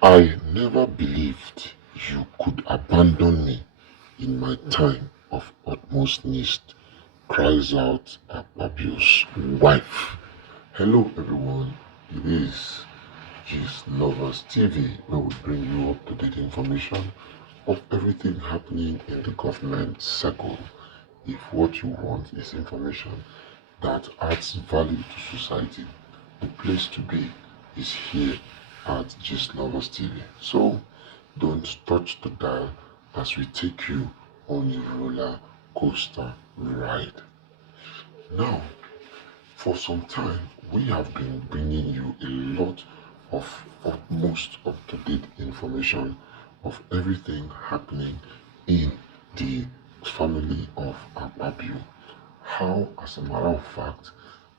I never believed you could abandon me in my time of utmost need. Cries out Akpabios' wife. Hello everyone, it is G's Lovers TV where we bring you up to date information of everything happening in the government circle. If what you want is information that adds value to society, the place to be is here at G's Lovers TV. So don't touch the dial as we take you on a roller coaster ride. Now, for some time, we have been bringing you a lot of utmost up-to-date information of everything happening in the family of Akpabio. How, as a matter of fact,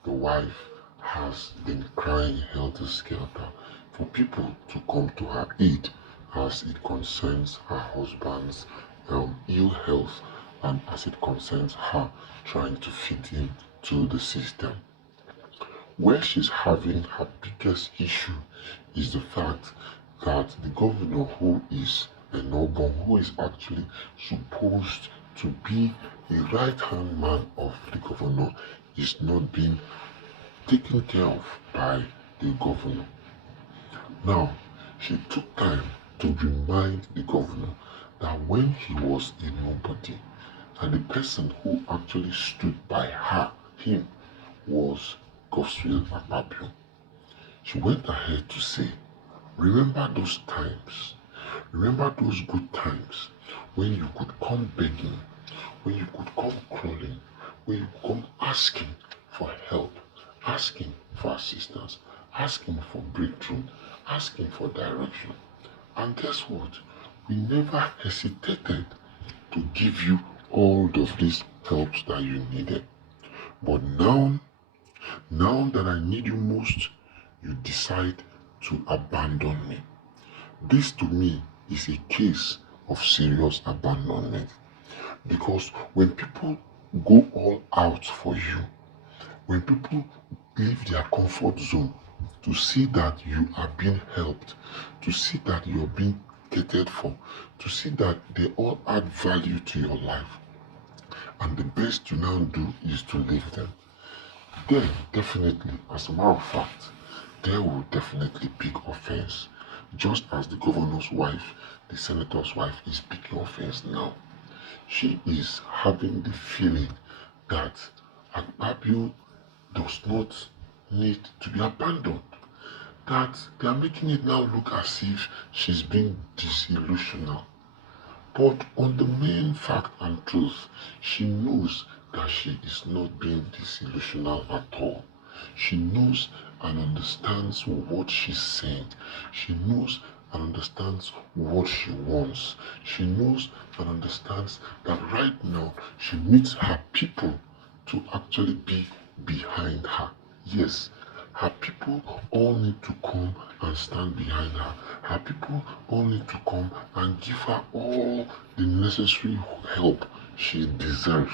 the wife has been crying helter-skelter for people to come to her aid as it concerns her husband's ill health and as it concerns her trying to fit into the system. Where she's having her biggest issue is the fact that the governor, who is Enoabasi, who is actually supposed to be the right-hand man of the governor, is not being taken care of by the governor. Now, she took time to remind the governor that when he was a nobody, and the person who actually stood by him, was Governor Akpabio. She went ahead to say, remember those times, remember those good times when you could come begging, when you could come crawling, when you could come asking for help, asking for assistance, asking for breakthrough, asking for direction. And guess what? We never hesitated to give you all of these helps that you needed. But now that I need you most, you decide to abandon me. This to me is a case of serious abandonment. Because when people go all out for you, when people leave their comfort zone to see that you are being helped, to see that you're being catered for, to see that they all add value to your life, and the best you now do is to leave them, then definitely, as a matter of fact, they will definitely pick offense. Just as the governor's wife, the senator's wife is picking offense now. She is having the feeling that Akpabio does not need to be abandoned. That they are making it now look as if she's being disillusional. But on the main fact and truth, she knows that she is not being disillusional at all. She knows and understands what she's saying. She knows and understands what she wants. She knows and understands that right now she needs her people to actually be behind her. Yes, her people all need to come and stand behind her. Her people all need to come and give her all the necessary help she deserves.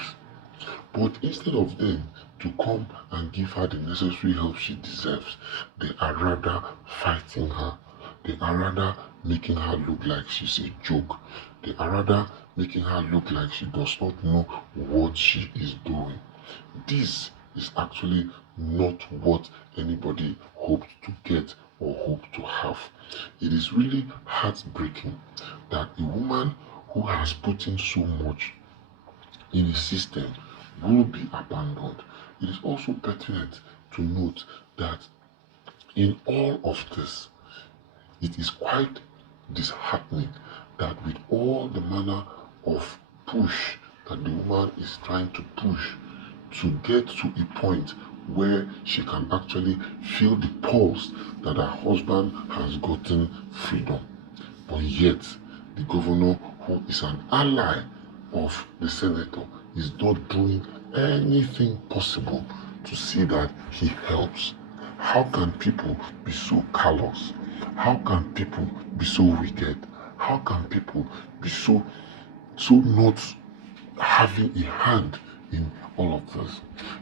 But instead of them to come and give her the necessary help she deserves, they are rather fighting her. They are rather making her look like she's a joke. They are rather making her look like she does not know what she is doing. This is actually not what anybody hoped to get or hoped to have. It is really heartbreaking that a woman who has put in so much in a system will be abandoned. It is also pertinent to note that in all of this, it is quite disheartening that with all the manner of push that the woman is trying to push to get to a point where she can actually feel the pulse that her husband has gotten freedom. But yet, the governor, who is an ally of the senator, is not doing anything possible to see that he helps. How can people be so callous? How can people be so wicked? How can people be so not having a hand in all of this?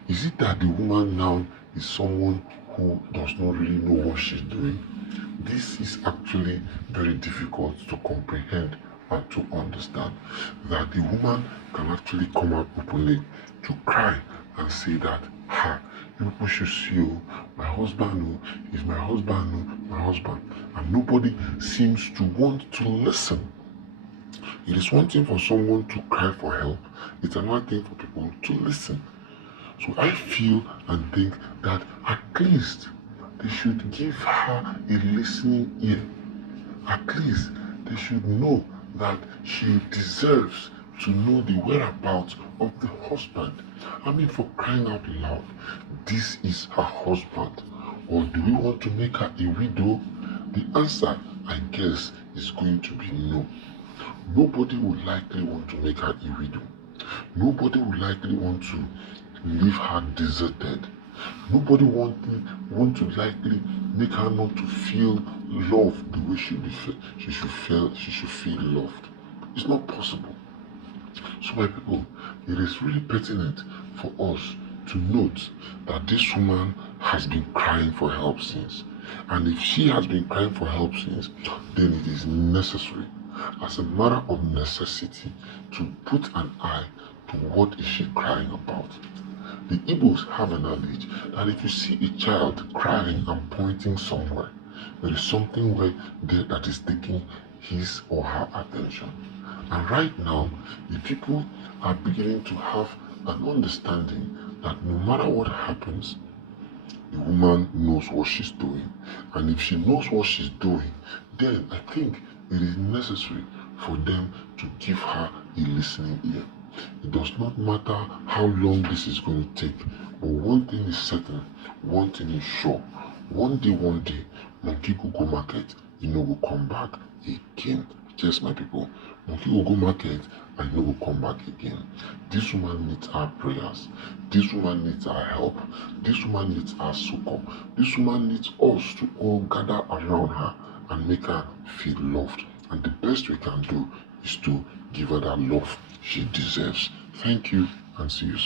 Is it that the woman now is someone who does not really know what she's doing? This is actually very difficult to comprehend and to understand, that the woman can actually come out openly to cry and say that, ha, you people should see, oh, my husband, oh, is my husband, oh, my husband. And nobody seems to want to listen. It is one thing for someone to cry for help, it's another thing for people to listen. So I feel and think that at least they should give her a listening ear. At least they should know that she deserves to know the whereabouts of the husband. I mean, for crying out loud, this is her husband. Or do we want to make her a widow? The answer, I guess, is going to be no. Nobody would likely want to make her a widow. Nobody would likely want to leave her deserted. Nobody want to likely make her not to feel loved the way she should feel loved. It's not possible. So my people, it is really pertinent for us to note that this woman has been crying for help since. And if she has been crying for help since, then it is necessary, as a matter of necessity, to put an eye to what is she crying about. The Igbos have a knowledge that if you see a child crying and pointing somewhere, there is something there that is taking his or her attention. And right now, the people are beginning to have an understanding that no matter what happens, the woman knows what she's doing. And if she knows what she's doing, then I think it is necessary for them to give her a listening ear. It does not matter how long this is going to take, but one thing is certain, one thing is sure. One day, monkey will go market, will come back again. Yes, my people, monkey will go market and will come back again. This woman needs our prayers. This woman needs our help. This woman needs our succor. This woman needs us to all gather around her and make her feel loved. And the best we can do is to give her that love she deserves. Thank you, and see you soon.